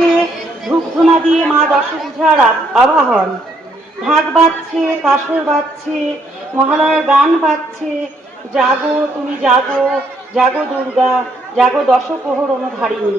হচ্ছে ধূপধুনা দিয়ে মা দশভূজার আবাহন। ঢাক বাজছে, কাসর বাজছে, মহালয়ার গান বাজছে, জাগো তুমি জাগো, জাগো দুর্গা, জাগো দশপ্রহর অনুধারিণী।